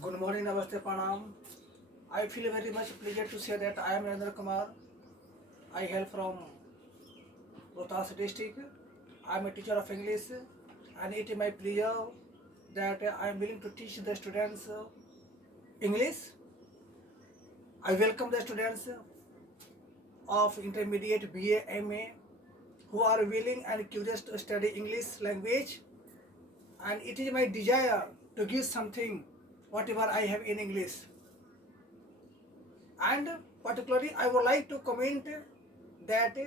Good morning, Namaste, Pranam. I feel very much pleasure to say that I am Rajendra Kumar. I hail from Rohtas district. I am a teacher of English, and it is my pleasure that I am willing to teach the students English. I welcome the students of intermediate BA, MA who are willing and curious to study English language, and it is my desire to give something whatever I have in English. And particularly, I would like to comment that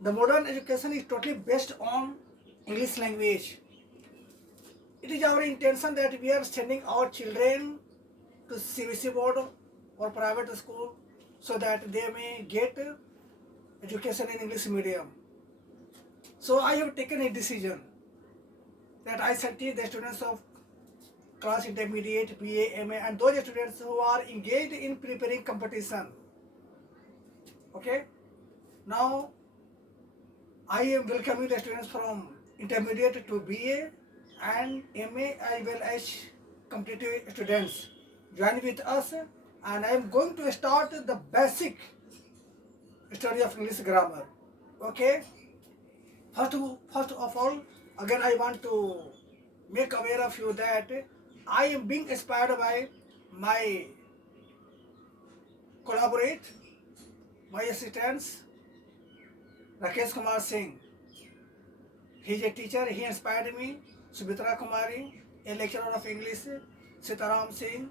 the modern education is totally based on English language. It is our intention that we are sending our children to CBC board or private school so that they may get education in English medium. So I have taken a decision that I shall teach the students of class intermediate, BA, MA and those students who are engaged in preparing competition. Okay? Now I am welcoming the students from intermediate to BA and MA as well as competitive students. Join with us, and I am going to start the basic study of English grammar. Okay? First of all, again I want to make aware of you that I am being inspired by my collaborate, my assistants, Rakesh Kumar Singh. He is a teacher, he inspired me. Subhitra Kumari, a lecturer of English. Sitaram Singh,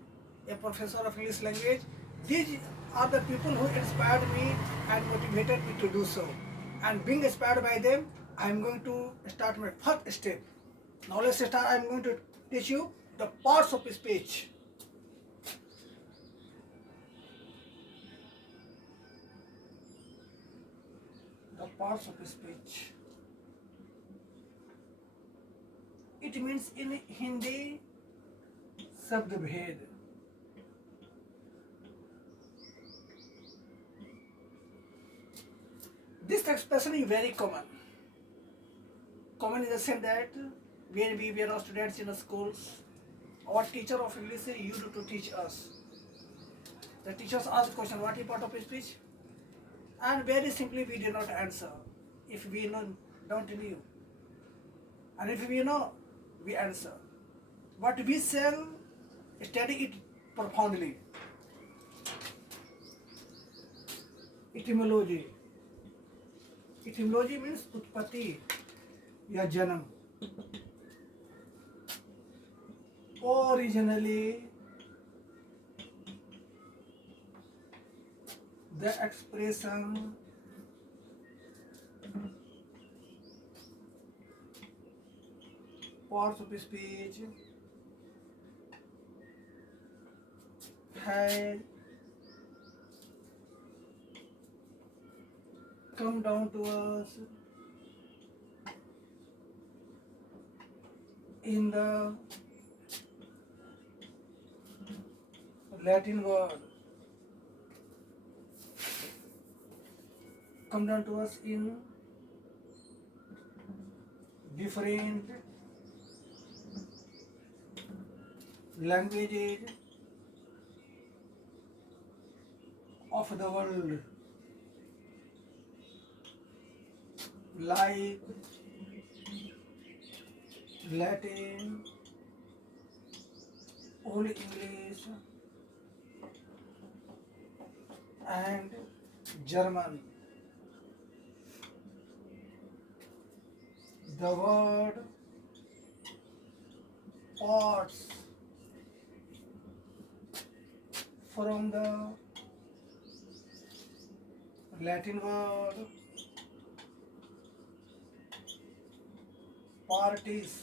a professor of English language. These are the people who inspired me and motivated me to do so. And being inspired by them, I am going to start my first step. Now let's start. I am going to teach you the parts of speech. The parts of speech. It means in Hindi, शब्द भेद. This expression is very common. Common in the sense that when we were students in the schools, our teacher of English used to teach us. The teachers asked question, what is part of speech? And very simply we did not answer. If we don't knew. And if we know, we answer. But we shall study it profoundly. Etymology. Etymology means उत्पत्ति या जन्म. Originally, the expression parts of speech had come down to us in the Latin word, come down to us in different languages of the world, like Latin, Old English, and German. The word parts from the Latin word partis,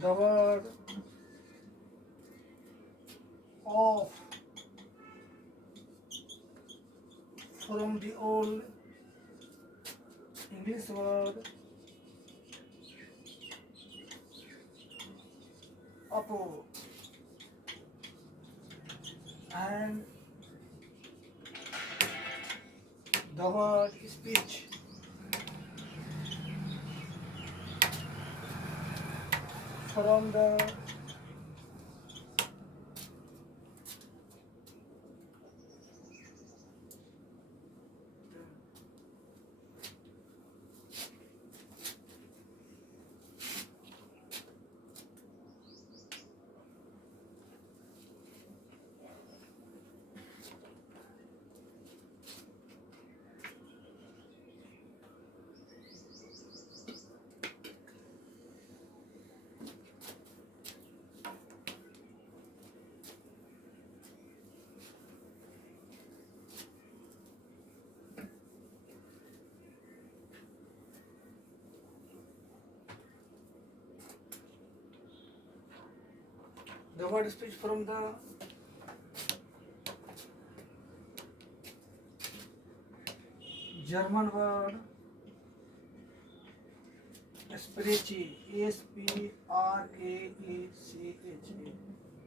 the word of from the old English word apo, and the word speech. from the word speech from the German word Sprache, Spraecha,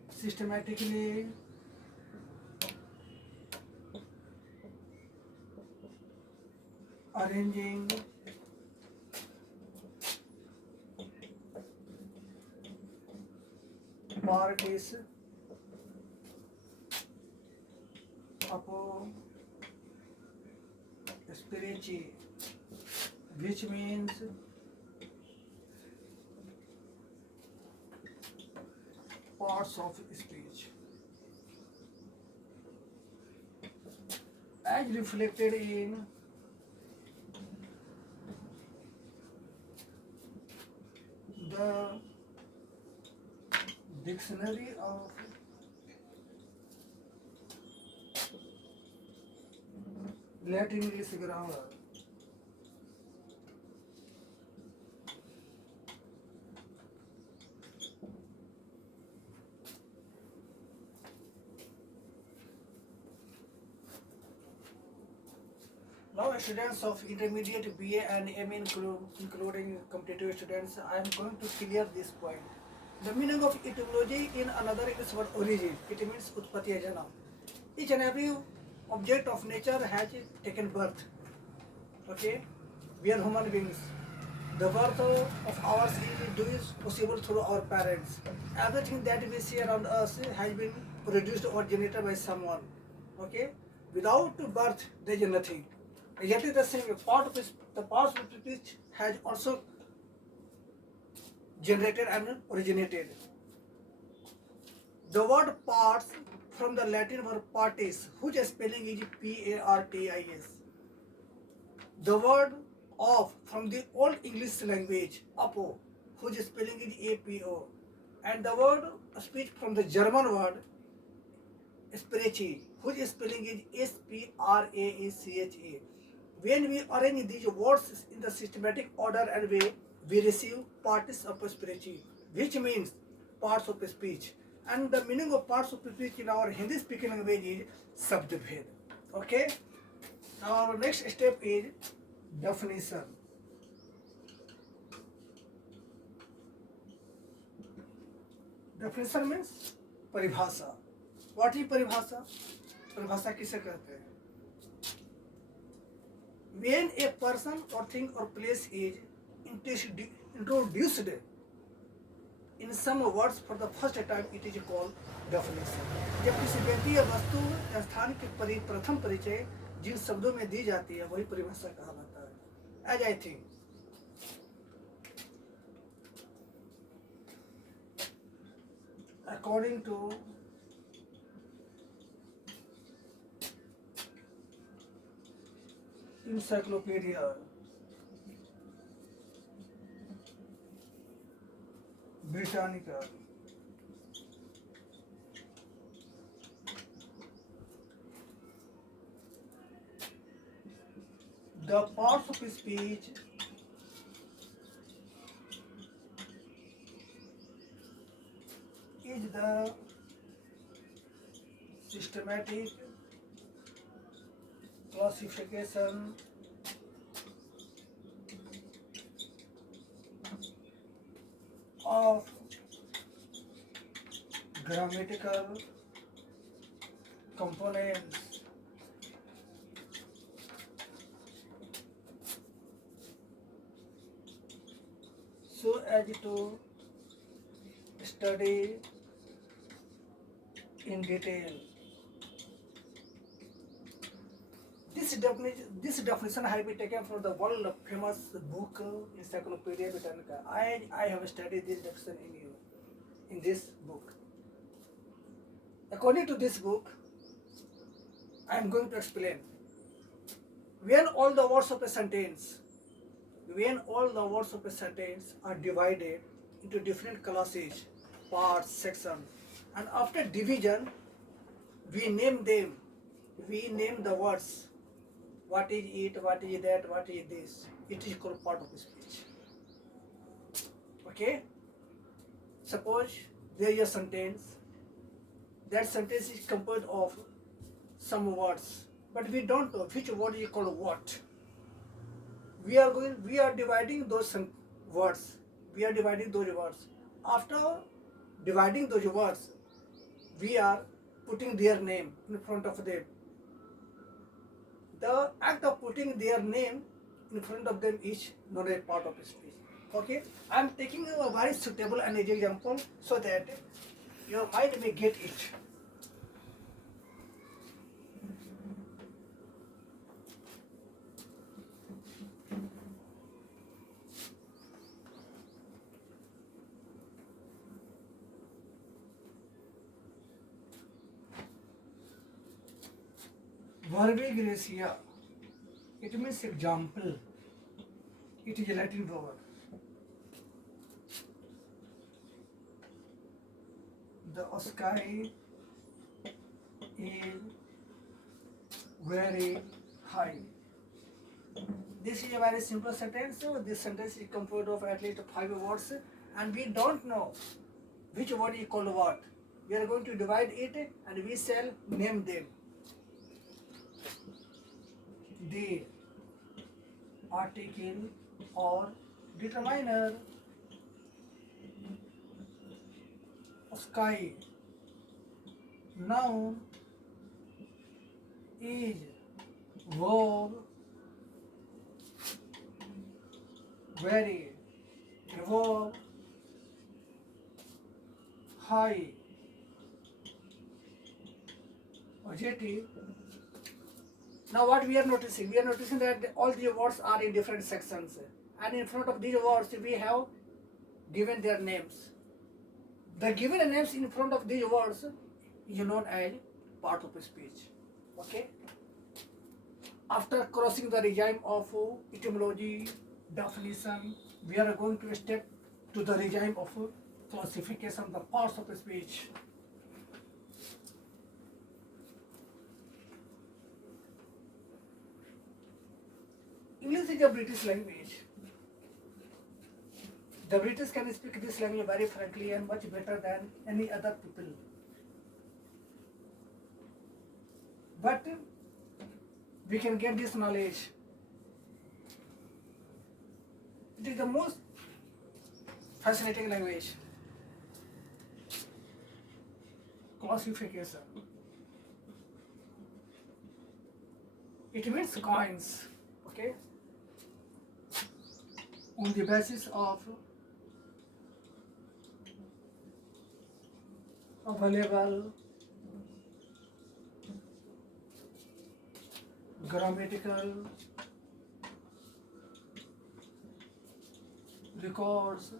systematically arranging parties upon Sprache, which means parts of speech, as reflected in the dictionary of Latin English grammar. Now, students of intermediate BA and MA, including competitive students, I am going to clear this point. The meaning of etymology in another is word origin. It means utpatti jana. Each and every object of nature has taken birth. Okay, we are human beings. The birth of ours is possible through our parents. Everything that we see around us has been produced or generated by someone. Okay, without birth there is nothing. Exactly the same way, the parts of speech has also generated and originated. The word parts from the Latin verb partis, whose spelling is Partis. The word of from the Old English language, apo, whose spelling is Apo. And the word speech from the German word Sprache, whose spelling is Spraecha. When we arrange these words in the systematic order and way, we receive parts of speech, which means parts of speech. And the meaning of parts of speech in our Hindi speaking language is Sabdbhed. Okay? Now our next step is definition. Definition means परिभाषा. What is परिभाषा? परिभाषा किसे कहते हैं? When a person or thing or place is introduced in some words for the first time, it is called definition. जब किसी व्यक्ति या वस्तु या स्थान की प्रथम परिचय जिन शब्दों में दी जाती है वही परिभाषा कहा जाता है. As I think, according to Encyclopedia Britannica, the parts of speech is the systematic classification of grammatical components so as to study in detail. This definition has been taken from the world famous book Encyclopedia Britannica. I have studied this definition in this book. According to this book, I am going to explain. When all the words of a sentence, when all the words of a sentence are divided into different classes, parts, sections, and after division, we name them. We name the words. What is it? What is that? What is this? It is called part of speech. Okay? Suppose there is a sentence. That sentence is composed of some words, but we don't know which word is called what. We are dividing those words. We are dividing those words. After dividing those words, we are putting their name in front of them. The act of putting their name in front of them is not a part of speech. Okay, I am taking a very suitable and easy example so that your mind may get it. Verbi gracia, it means example. It is a Latin word. The sky is very high. This is a very simple sentence. This sentence is composed of at least 5 words, and we don't know which word is called what. We are going to divide it and we shall name them. The article or determiner, sky, noun, is, verb, very, verb, high, adjective. Now what we are noticing? We are noticing that all the words are in different sections, and in front of these words we have given their names. The given names in front of these words is known as part of speech. Okay? After crossing the regime of etymology, definition, we are going to step to the regime of classification, the parts of speech. English is a British language. The British can speak this language very frankly and much better than any other people. But we can get this knowledge. It is the most fascinating language. Classification. It means coins. Okay? On the basis of available grammatical records,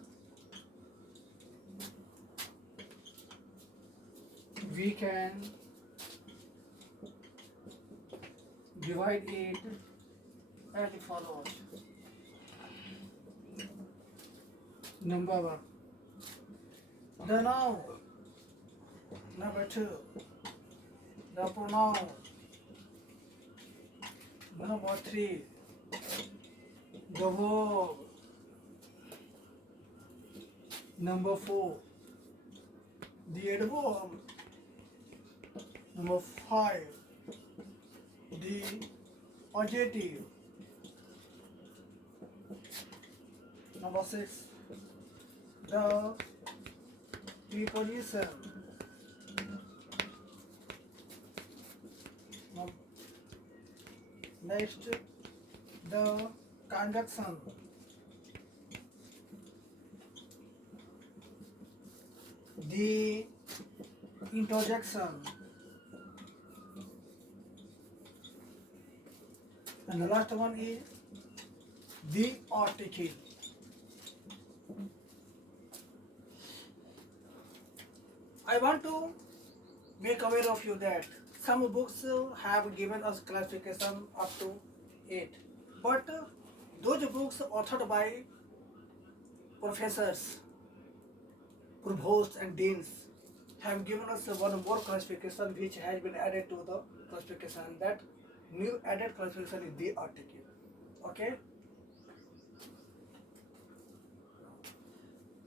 we can divide it as follows. Number 1, the noun. Number 2, the pronoun. Number 3, the verb. Number 4, the adverb. Number 5, the adjective. Number 6, the preposition. Next, the conjunction. the interjection, and the last one is the article. I want to make aware of you that some books have given us classification up to 8, but those books authored by professors, provosts and deans have given us one more classification which has been added to the classification. That new added classification is the article. Okay.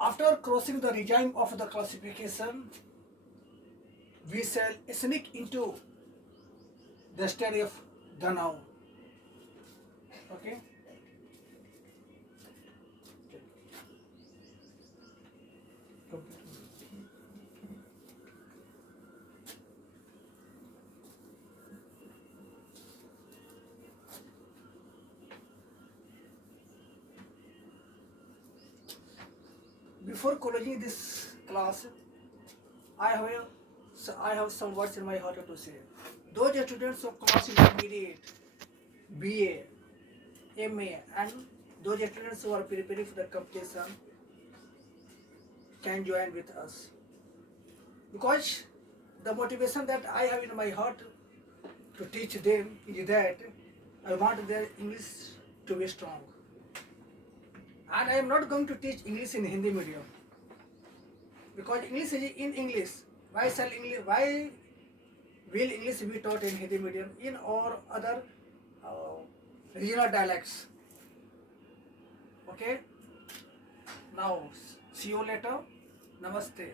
After crossing the regime of the classification, we shall sneak into the study of the noun. Okay. Before closing this class, I have some words in my heart to say. Those students of class intermediate, BA, MA, and those students who are preparing for the competition can join with us, because the motivation that I have in my heart to teach them is that I want their English to be strong, and I am not going to teach English in Hindi medium, because English is in English. Why will English be taught in Hindi medium in or other regional dialects? Okay. Now see you later. Namaste.